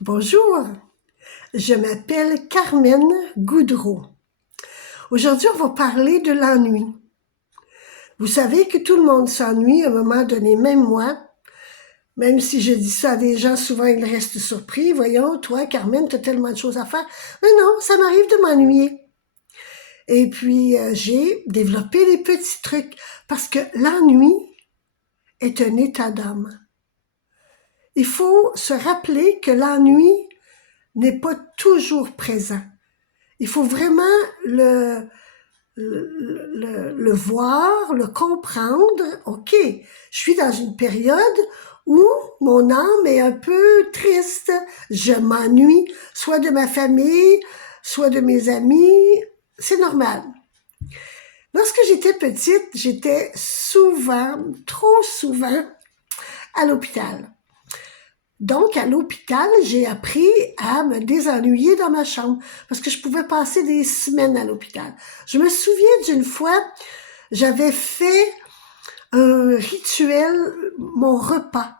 Bonjour, je m'appelle Carmen Goudreau. Aujourd'hui, on va parler de l'ennui. Vous savez que tout le monde s'ennuie à un moment donné, même moi. Même si je dis ça à des gens, souvent ils restent surpris. Voyons, toi, Carmen, tu as tellement de choses à faire. Mais non, ça m'arrive de m'ennuyer. Et puis, j'ai développé des petits trucs parce que l'ennui est un état d'âme. Il faut se rappeler que l'ennui n'est pas toujours présent. Il faut vraiment le voir, le comprendre. OK, je suis dans une période où mon âme est un peu triste. Je m'ennuie, soit de ma famille, soit de mes amis. C'est normal. Lorsque j'étais petite, j'étais souvent, trop souvent, à l'hôpital. Donc, à l'hôpital, j'ai appris à me désennuyer dans ma chambre parce que je pouvais passer des semaines à l'hôpital. Je me souviens d'une fois, j'avais fait un rituel, mon repas.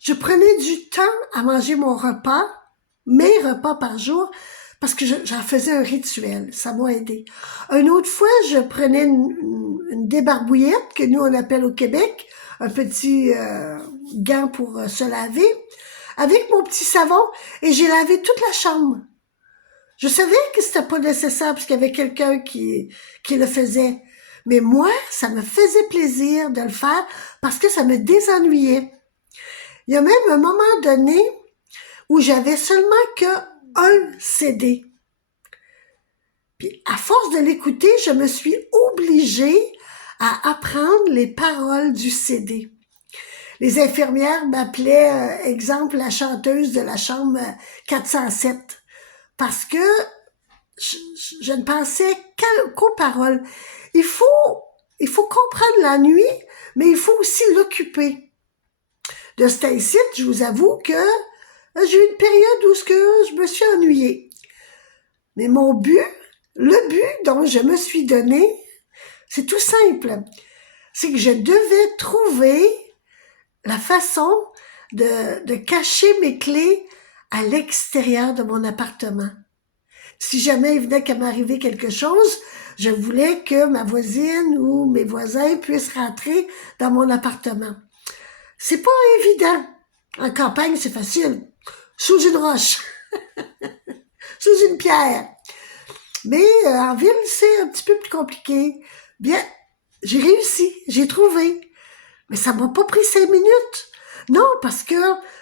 Je prenais du temps à manger mon repas, mes repas par jour, parce que j'en faisais un rituel. Ça m'a aidé. Une autre fois, je prenais une débarbouillette, que nous on appelle au Québec, un petit gant pour se laver, avec mon petit savon, et j'ai lavé toute la chambre. Je savais que c'était pas nécessaire parce qu'il y avait quelqu'un qui le faisait. Mais moi, ça me faisait plaisir de le faire parce que ça me désennuyait. Il y a même un moment donné où j'avais seulement qu'un CD. Puis à force de l'écouter, je me suis obligée à apprendre les paroles du CD. Les infirmières m'appelaient, exemple, la chanteuse de la chambre 407, parce que je ne pensais qu'aux paroles. Il faut, il faut comprendre la nuit, mais il faut aussi l'occuper. De ce temps-ci, je vous avoue que j'ai eu une période où je me suis ennuyée. Mais mon but, le but dont je me suis donné, c'est tout simple. C'est que je devais trouver la façon de cacher mes clés à l'extérieur de mon appartement. Si jamais il venait qu'à m'arriver quelque chose, je voulais que ma voisine ou mes voisins puissent rentrer dans mon appartement. C'est pas évident. En campagne, c'est facile. Sous une roche, sous une pierre. Mais en ville, c'est un petit peu plus compliqué. Bien, j'ai réussi, j'ai trouvé. Mais ça m'a pas pris 5 minutes. Non, parce que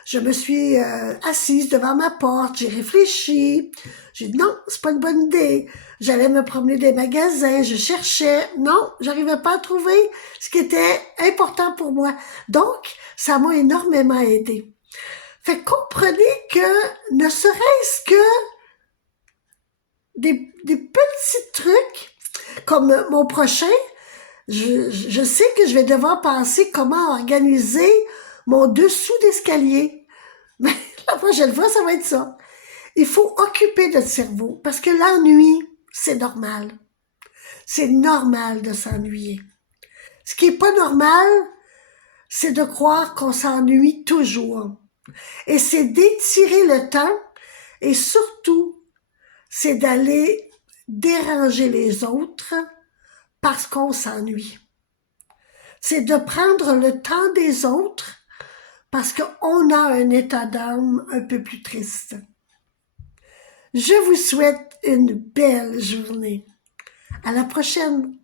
je me suis assise devant ma porte, j'ai réfléchi. J'ai dit non, c'est pas une bonne idée. J'allais me promener des magasins, je cherchais. Non, j'arrivais pas à trouver ce qui était important pour moi. Donc, ça m'a énormément aidé. Fait que comprenez que ne serait-ce que des petits trucs, comme mon prochain, je sais que je vais devoir penser comment organiser mon dessous d'escalier. Mais la prochaine fois, ça va être ça. Il faut occuper notre cerveau parce que l'ennui, c'est normal. C'est normal de s'ennuyer. Ce qui est pas normal, c'est de croire qu'on s'ennuie toujours. Et c'est d'étirer le temps et surtout, c'est d'aller déranger les autres parce qu'on s'ennuie. C'est de prendre le temps des autres parce qu'on a un état d'âme un peu plus triste. Je vous souhaite une belle journée. À la prochaine.